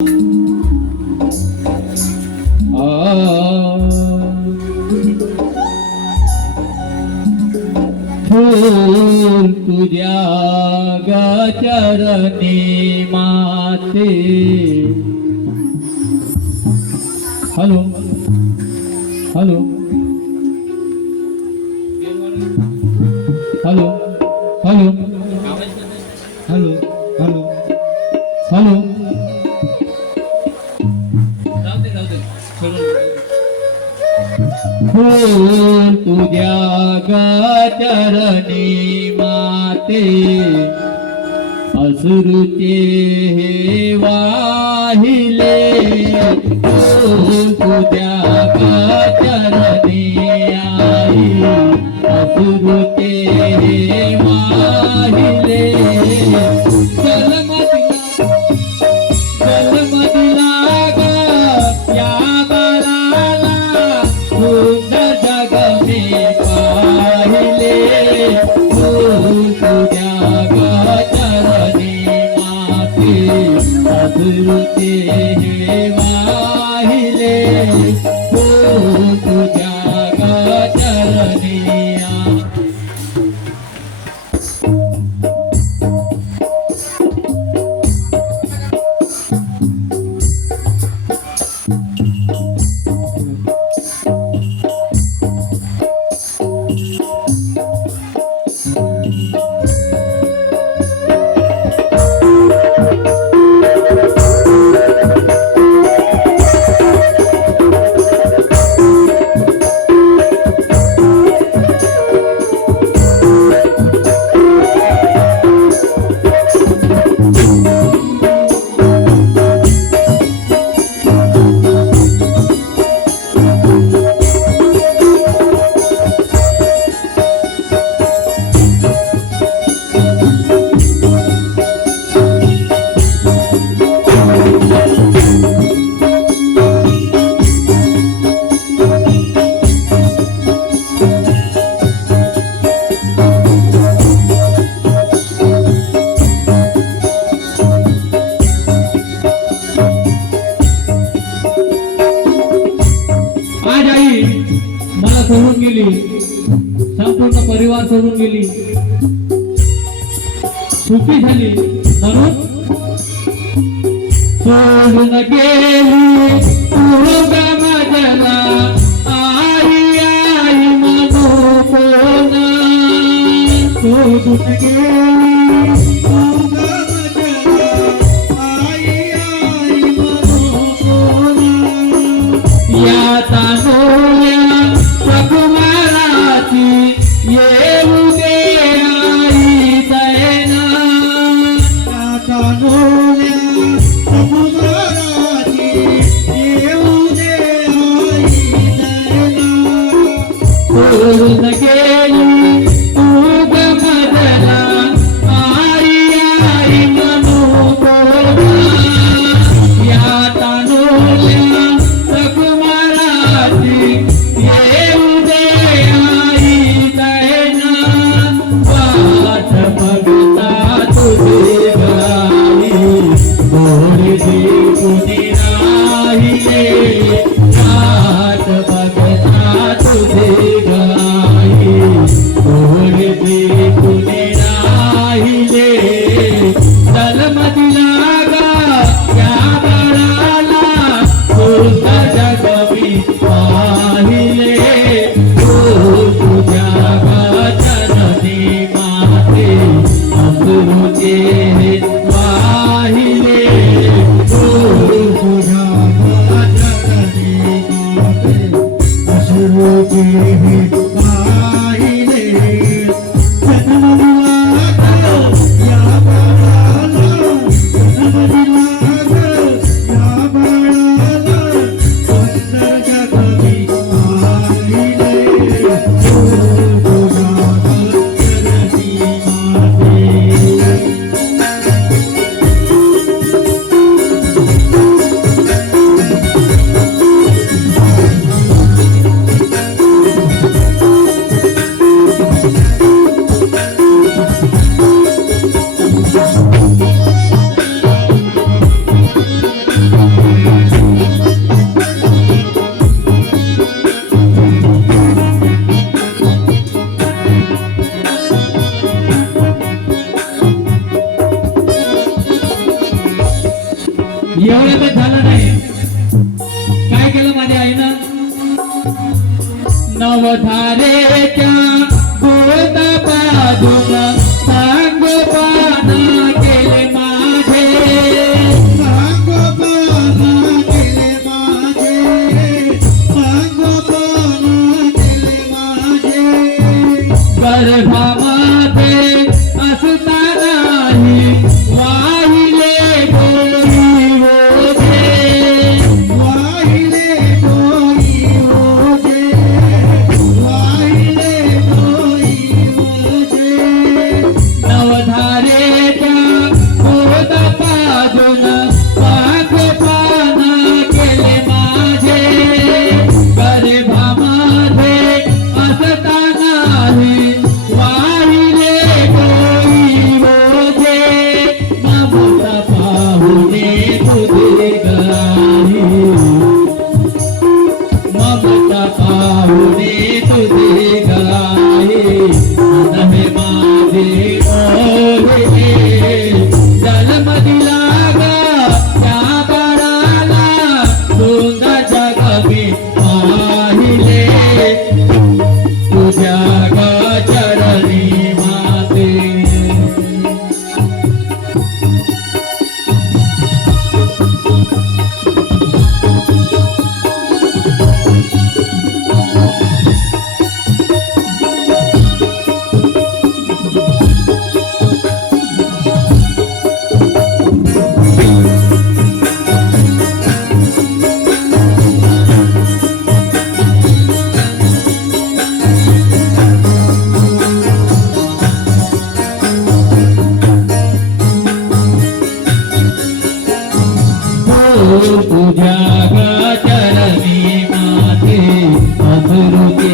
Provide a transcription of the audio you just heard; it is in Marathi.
फूल तुझ्या चरणी माते. Hello hello hello hello hello hello hello. फूल तुझ्या चरणी माते अश्रूचे हे वाहिले. फूल तुझ्या चरणी आई अश्रूचे हे वाहिले. जन्म दिला ग या बाळाला सुंदर जग मी पाहिले. फूल तुझ्या चरणी माते अश्रूचे हे वाहिले. फूल तुझ्या चरणी सोडून गेली, संपूर्ण परिवार सोडून गेली, सुखी झाली म्हणून सोडून गेली तू माझ्याला. आई आई म्हणू कोण सोडून गेली तू माझ्याला. आई आई म्हणू कोण या तानोल्या कुमाराची येऊ दे आई दयना. तानोल्या कुमाराची येऊ दे आई दयना. सोडून गेली तू ग माझ्याला एवढं तर झालं नाही. काय केलं माझ्या आईनं? नवधारेच्या गोद पाजून सांगोपाना केले माझे. सांगोपाना केले माझे, सांगोपाना केले माझे. गर्भामध्ये असतानाही वाहिले गोरी ओझे. वाहिले डोई ओझे, वाहिले डोई ओझे. नवधारेच्या गोद पाजून सांगोपाना केले माझे. गर्भामध्ये असतानाही वाहिले गोरी ओझे. ममता पाहुणे तुझे गाई, ममता पाहुणे तुझे गाई. नहे माझे ओढे जन्म दिला ग त्या बाळाला. सुंदर जग मी पाहिले तुझ्या ग चरणी माते. तुझ्या ग चरणी माते अधुरुते